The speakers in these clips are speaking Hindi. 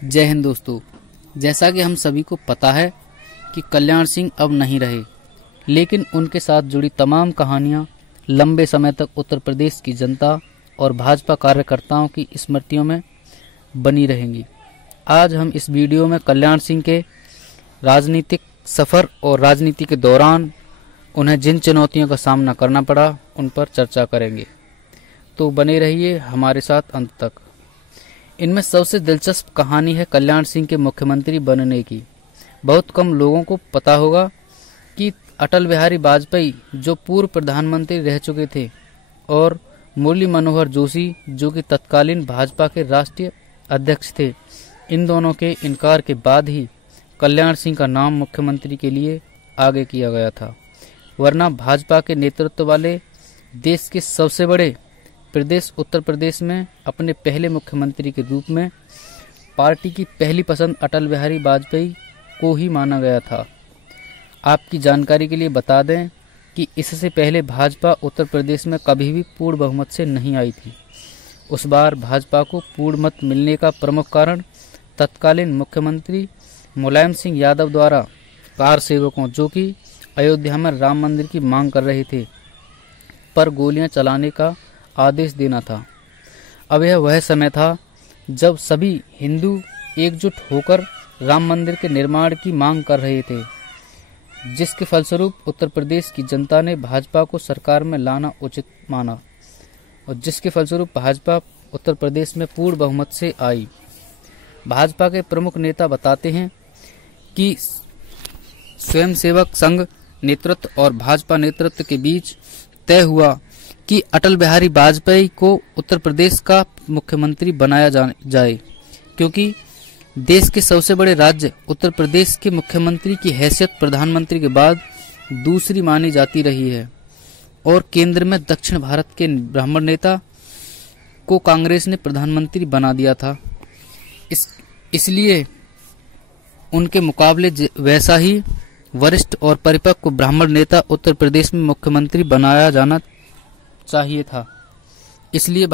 जय हिंद दोस्तों। जैसा कि हम सभी को पता है कि कल्याण सिंह अब नहीं रहे, लेकिन उनके साथ जुड़ी तमाम कहानियां लंबे समय तक उत्तर प्रदेश की जनता और भाजपा कार्यकर्ताओं की स्मृतियों में बनी रहेंगी। आज हम इस वीडियो में कल्याण सिंह के राजनीतिक सफ़र और राजनीति के दौरान उन्हें जिन चुनौतियों का सामना करना पड़ा उन पर चर्चा करेंगे, तो बने रहिए हमारे साथ अंत तक। इनमें सबसे दिलचस्प कहानी है कल्याण सिंह के मुख्यमंत्री बनने की। बहुत कम लोगों को पता होगा कि अटल बिहारी वाजपेयी जो पूर्व प्रधानमंत्री रह चुके थे और मुरली मनोहर जोशी जो कि तत्कालीन भाजपा के राष्ट्रीय अध्यक्ष थे, इन दोनों के इनकार के बाद ही कल्याण सिंह का नाम मुख्यमंत्री के लिए आगे किया गया था। वरना भाजपा के नेतृत्व वाले देश के सबसे बड़े प्रदेश उत्तर प्रदेश में अपने पहले मुख्यमंत्री के रूप में पार्टी की पहली पसंद अटल बिहारी वाजपेयी को ही माना गया था। आपकी जानकारी के लिए बता दें कि इससे पहले भाजपा उत्तर प्रदेश में कभी भी पूर्ण बहुमत से नहीं आई थी। उस बार भाजपा को पूर्ण मत मिलने का प्रमुख कारण तत्कालीन मुख्यमंत्री मुलायम सिंह यादव द्वारा कार सेवकों जो कि अयोध्या में राम मंदिर की मांग कर रहे थे पर गोलियां चलाने का आदेश देना था। अब यह वह समय था जब सभी हिंदू एकजुट होकर राम मंदिर के निर्माण की मांग कर रहे थे, जिसके फलस्वरूप उत्तर प्रदेश की जनता ने भाजपा को सरकार में लाना उचित माना और जिसके फलस्वरूप भाजपा उत्तर प्रदेश में पूर्ण बहुमत से आई। भाजपा के प्रमुख नेता बताते हैं कि स्वयंसेवक संघ नेतृत्व और भाजपा नेतृत्व के बीच तय हुआ कि अटल बिहारी वाजपेयी को उत्तर प्रदेश का मुख्यमंत्री बनाया जाए, क्योंकि देश के सबसे बड़े राज्य उत्तर प्रदेश के मुख्यमंत्री की हैसियत प्रधानमंत्री के बाद दूसरी मानी जाती रही है और केंद्र में दक्षिण भारत के ब्राह्मण नेता को कांग्रेस ने प्रधानमंत्री बना दिया था। इसलिए उनके मुकाबले वैसा ही वरिष्ठ और परिपक्व ब्राह्मण नेता उत्तर प्रदेश में मुख्यमंत्री बनाया जाना चाहिए था। इसलिए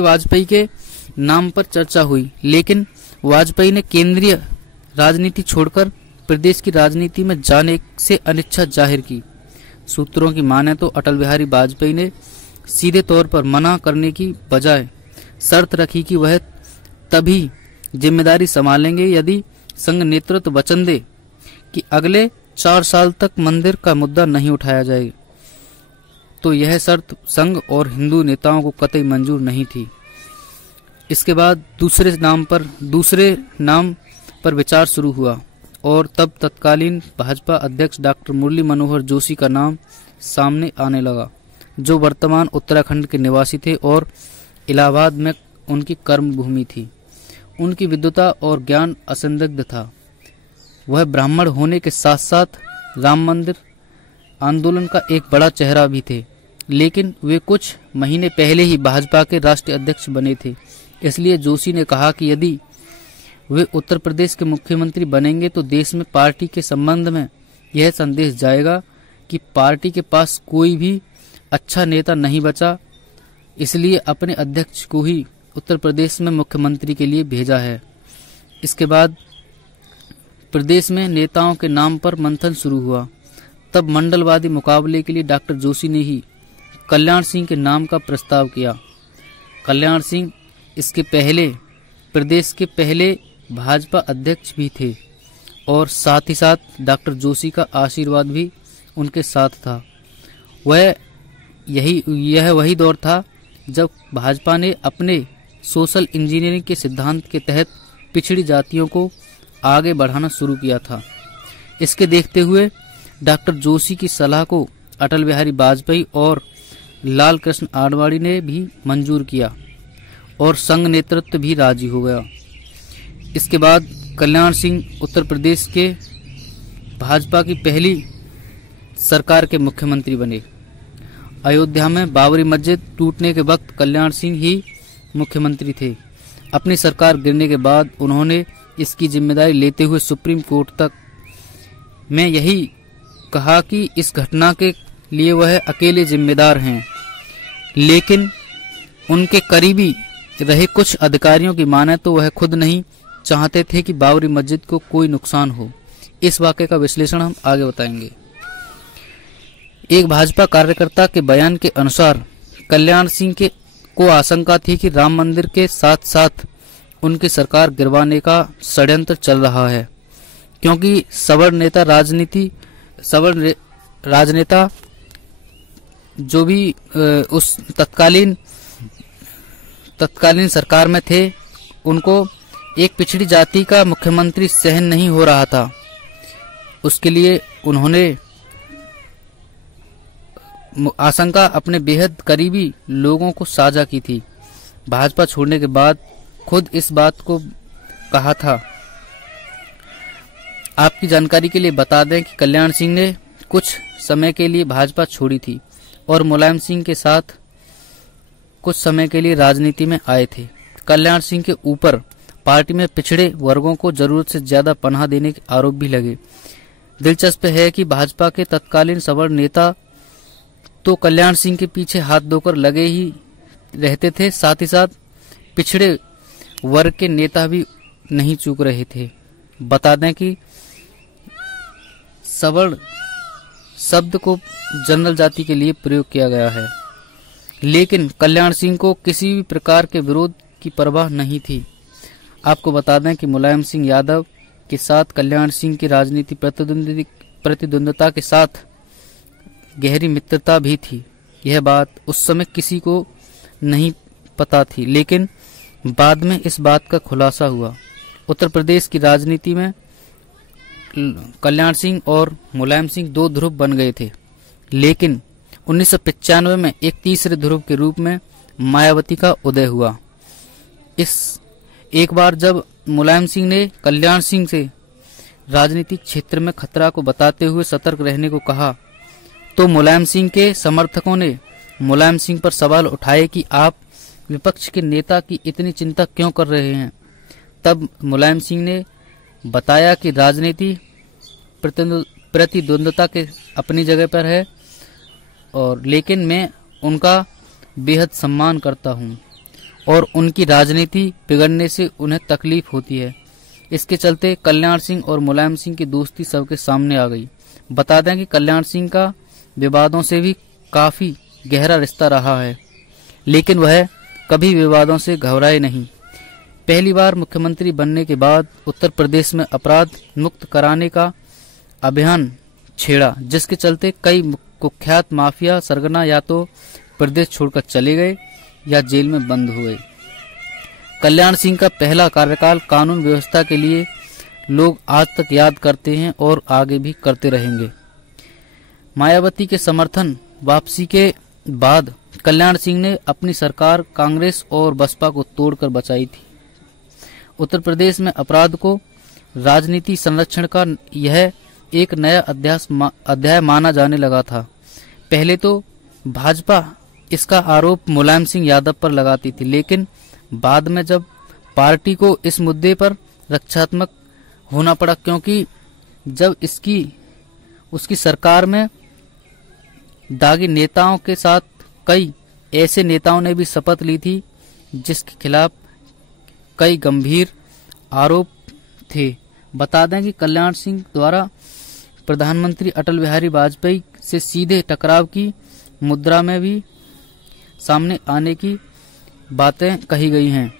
वाजपेयी के नाम पर चर्चा हुई, लेकिन वाजपेयी ने केंद्रीय राजनीति छोड़कर प्रदेश की राजनीति में जाने से अनिच्छा जाहिर की। सूत्रों की माने तो अटल बिहारी वाजपेयी ने सीधे तौर पर मना करने की बजाय शर्त रखी कि वह तभी जिम्मेदारी संभालेंगे यदि संघ नेतृत्व वचन दे कि अगले 4 साल तक मंदिर का मुद्दा नहीं उठाया जाए। तो यह शर्त संघ और हिंदू नेताओं को कतई मंजूर नहीं थी। इसके बाद दूसरे नाम पर विचार शुरू हुआ और तब तत्कालीन भाजपा अध्यक्ष डॉक्टर मुरली मनोहर जोशी का नाम सामने आने लगा, जो वर्तमान उत्तराखंड के निवासी थे और इलाहाबाद में उनकी कर्मभूमि थी। उनकी विद्वता और ज्ञान असंदिग्ध था। वह ब्राह्मण होने के साथ साथ राम मंदिर आंदोलन का एक बड़ा चेहरा भी थे, लेकिन वे कुछ महीने पहले ही भाजपा के राष्ट्रीय अध्यक्ष बने थे। इसलिए जोशी ने कहा कि यदि वे उत्तर प्रदेश के मुख्यमंत्री बनेंगे तो देश में पार्टी के संबंध में यह संदेश जाएगा कि पार्टी के पास कोई भी अच्छा नेता नहीं बचा, इसलिए अपने अध्यक्ष को ही उत्तर प्रदेश में मुख्यमंत्री के लिए भेजा है। इसके बाद प्रदेश में नेताओं के नाम पर मंथन शुरू हुआ। तब मंडलवादी मुकाबले के लिए डॉक्टर जोशी ने ही कल्याण सिंह के नाम का प्रस्ताव किया। कल्याण सिंह इसके पहले प्रदेश के पहले भाजपा अध्यक्ष भी थे और साथ ही साथ डॉक्टर जोशी का आशीर्वाद भी उनके साथ था। यह वही दौर था जब भाजपा ने अपने सोशल इंजीनियरिंग के सिद्धांत के तहत पिछड़ी जातियों को आगे बढ़ाना शुरू किया था। इसके देखते हुए डॉक्टर जोशी की सलाह को अटल बिहारी वाजपेयी और लाल कृष्ण आडवाणी ने भी मंजूर किया और संघ नेतृत्व भी राजी हो गया। इसके बाद कल्याण सिंह उत्तर प्रदेश के भाजपा की पहली सरकार के मुख्यमंत्री बने। अयोध्या में बाबरी मस्जिद टूटने के वक्त कल्याण सिंह ही मुख्यमंत्री थे। अपनी सरकार गिरने के बाद उन्होंने इसकी जिम्मेदारी लेते हुए सुप्रीम कोर्ट तक में यही कहा कि इस घटना के लिए वह अकेले जिम्मेदार हैं, लेकिन उनके करीबी रहे कुछ अधिकारियों की माने तो वह खुद नहीं चाहते थे कि बाबरी मस्जिद को कोई नुकसान हो। इस वाक़ये का विश्लेषण हम आगे बताएंगे। एक भाजपा कार्यकर्ता के बयान के अनुसार कल्याण सिंह को आशंका थी कि राम मंदिर के साथ साथ उनकी सरकार गिरवाने का षड्यंत्र चल रहा है, क्योंकि सवर्ण राजनेता जो भी उस तत्कालीन सरकार में थे, उनको एक पिछड़ी जाति का मुख्यमंत्री सहन नहीं हो रहा था। उसके लिए उन्होंने आशंका अपने बेहद करीबी लोगों को साझा की थी। भाजपा छोड़ने के बाद खुद इस बात को कहा था। आपकी जानकारी के लिए बता दें कि कल्याण सिंह ने कुछ समय के लिए भाजपा छोड़ी थी और मुलायम सिंह के साथ कुछ समय के लिए राजनीति में आए थे। कल्याण सिंह के ऊपर पार्टी में पिछड़े वर्गों को जरूरत से ज्यादा पनाह देने के आरोप भी लगे। दिलचस्प है कि भाजपा के तत्कालीन सवर्ण नेता तो कल्याण सिंह के पीछे हाथ धोकर लगे ही रहते थे, साथ ही साथ पिछड़े वर्ग के नेता भी नहीं चूक रहे थे। बता दें कि सवर्ण शब्द को जनरल जाति के लिए प्रयोग किया गया है, लेकिन कल्याण सिंह को किसी भी प्रकार के विरोध की परवाह नहीं थी। आपको बता दें कि मुलायम सिंह यादव के साथ कल्याण सिंह की राजनीति प्रतिद्वंद्विता के साथ गहरी मित्रता भी थी। यह बात उस समय किसी को नहीं पता थी, लेकिन बाद में इस बात का खुलासा हुआ। उत्तर प्रदेश की राजनीति में कल्याण सिंह और मुलायम सिंह दो ध्रुव बन गए थे, लेकिन 1995 में एक तीसरे ध्रुव के रूप में मायावती का उदय हुआ। एक बार जब मुलायम सिंह ने कल्याण सिंह से राजनीतिक क्षेत्र में खतरा को बताते हुए सतर्क रहने को कहा, तो मुलायम सिंह के समर्थकों ने मुलायम सिंह पर सवाल उठाए कि आप विपक्ष के नेता की इतनी चिंता क्यों कर रहे हैं। तब मुलायम सिंह ने बताया कि राजनीति प्रतिद्वंद्विता के अपनी जगह पर है, और लेकिन मैं उनका बेहद सम्मान करता हूं और उनकी राजनीति बिगड़ने से उन्हें तकलीफ होती है। इसके चलते कल्याण सिंह और मुलायम सिंह की दोस्ती सबके सामने आ गई। बता दें कि कल्याण सिंह का विवादों से भी काफी गहरा रिश्ता रहा है, लेकिन वह कभी विवादों से घबराए नहीं। पहली बार मुख्यमंत्री बनने के बाद उत्तर प्रदेश में अपराध मुक्त कराने का अभियान छेड़ा, जिसके चलते कई कुख्यात माफिया सरगना या तो प्रदेश छोड़कर चले गए या जेल में बंद हुए। कल्याण सिंह का पहला कार्यकाल कानून व्यवस्था के लिए लोग आज तक याद करते हैं और आगे भी करते रहेंगे। मायावती के समर्थन वापसी के बाद कल्याण सिंह ने अपनी सरकार कांग्रेस और बसपा को तोड़कर बचाई थी। उत्तर प्रदेश में अपराध को राजनीति संरक्षण का यह एक नया अध्याय माना जाने लगा था। पहले तो भाजपा इसका आरोप मुलायम सिंह यादव पर लगाती थी, लेकिन बाद में जब पार्टी को इस मुद्दे पर रक्षात्मक होना पड़ा, क्योंकि जब उसकी सरकार में दागी नेताओं के साथ कई ऐसे नेताओं ने भी शपथ ली थी जिसके खिलाफ कई गंभीर आरोप थे। बता दें कि कल्याण सिंह द्वारा प्रधानमंत्री अटल बिहारी वाजपेयी से सीधे टकराव की मुद्रा में भी सामने आने की बातें कही गई हैं।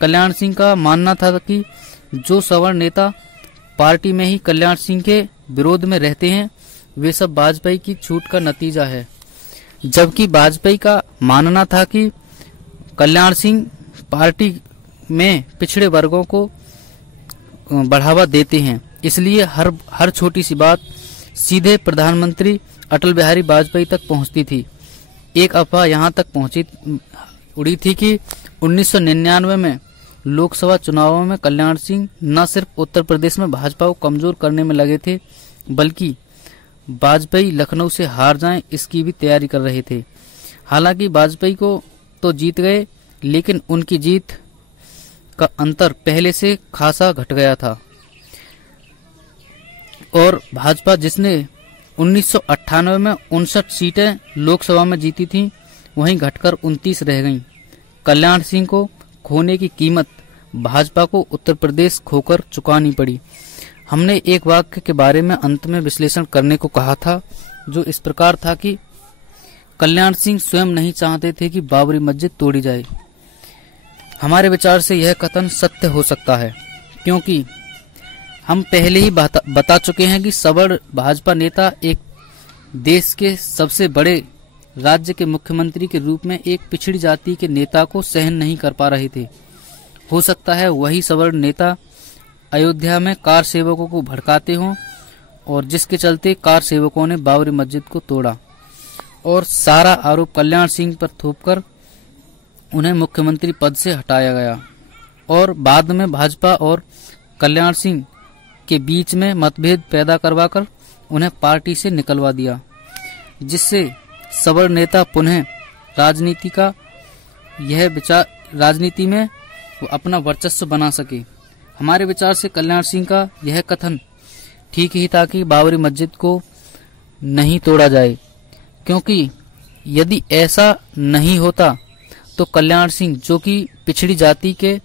कल्याण सिंह का मानना था कि जो सवर्ण नेता पार्टी में ही कल्याण सिंह के विरोध में रहते हैं वे सब वाजपेयी की छूट का नतीजा है, जबकि वाजपेयी का मानना था कि कल्याण सिंह पार्टी में पिछड़े वर्गों को बढ़ावा देते हैं, इसलिए हर छोटी सी बात सीधे प्रधानमंत्री अटल बिहारी वाजपेयी तक पहुंचती थी। एक अफवाह यहां तक उड़ी थी कि 1999 में लोकसभा चुनावों में कल्याण सिंह न सिर्फ उत्तर प्रदेश में भाजपा को कमजोर करने में लगे थे, बल्कि वाजपेयी लखनऊ से हार जाएं इसकी भी तैयारी कर रहे थे। हालांकि वाजपेयी को तो जीत गए, लेकिन उनकी जीत का अंतर पहले से खासा घट गया था और भाजपा जिसने 1998 में 59 सीटें लोकसभा में जीती थी, वहीं घटकर 29 रह गईं। कल्याण सिंह को खोने की कीमत भाजपा को उत्तर प्रदेश खोकर चुकानी पड़ी। हमने एक वाक्य के बारे में अंत में विश्लेषण करने को कहा था, जो इस प्रकार था कि कल्याण सिंह स्वयं नहीं चाहते थे कि बाबरी मस्जिद तोड़ी जाए। हमारे विचार से यह कथन सत्य हो सकता है, क्योंकि हम पहले ही बता चुके हैं कि सवर्ण भाजपा नेता एक देश के सबसे बड़े राज्य के मुख्यमंत्री के रूप में एक पिछड़ी जाति के नेता को सहन नहीं कर पा रहे थे। हो सकता है वही सवर्ण नेता अयोध्या में कार सेवकों को भड़काते हों और जिसके चलते कार सेवकों ने बाबरी मस्जिद को तोड़ा और सारा आरोप कल्याण सिंह पर थोपकर उन्हें मुख्यमंत्री पद से हटाया गया और बाद में भाजपा और कल्याण सिंह के बीच में मतभेद पैदा करवाकर उन्हें पार्टी से निकलवा दिया, जिससे सवर्ण नेता पुनः राजनीति में वो अपना वर्चस्व बना सके। हमारे विचार से कल्याण सिंह का यह कथन ठीक ही था कि बाबरी मस्जिद को नहीं तोड़ा जाए, क्योंकि यदि ऐसा नहीं होता तो कल्याण सिंह, जो कि पिछड़ी जाति के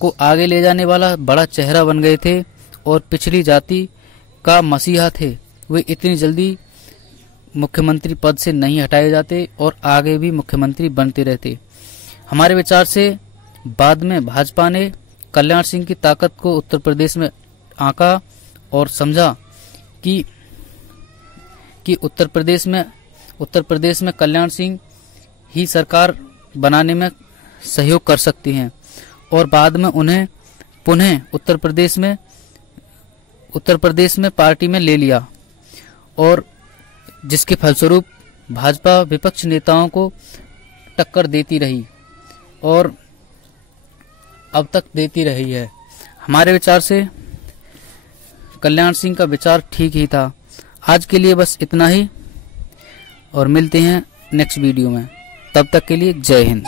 को आगे ले जाने वाला बड़ा चेहरा बन गए थे और पिछड़ी जाति का मसीहा थे, वे इतनी जल्दी मुख्यमंत्री पद से नहीं हटाए जाते और आगे भी मुख्यमंत्री बनते रहते। हमारे विचार से बाद में भाजपा ने कल्याण सिंह की ताकत को उत्तर प्रदेश में आंका और समझा कि उत्तर प्रदेश में कल्याण सिंह ही सरकार बनाने में सहयोग कर सकती हैं और बाद में उन्हें पुनः उत्तर प्रदेश में पार्टी में ले लिया और जिसके फलस्वरूप भाजपा विपक्ष नेताओं को टक्कर देती रही और अब तक देती रही है। हमारे विचार से कल्याण सिंह का विचार ठीक ही था। आज के लिए बस इतना ही और मिलते हैं नेक्स्ट वीडियो में। तब तक के लिए जय हिंद।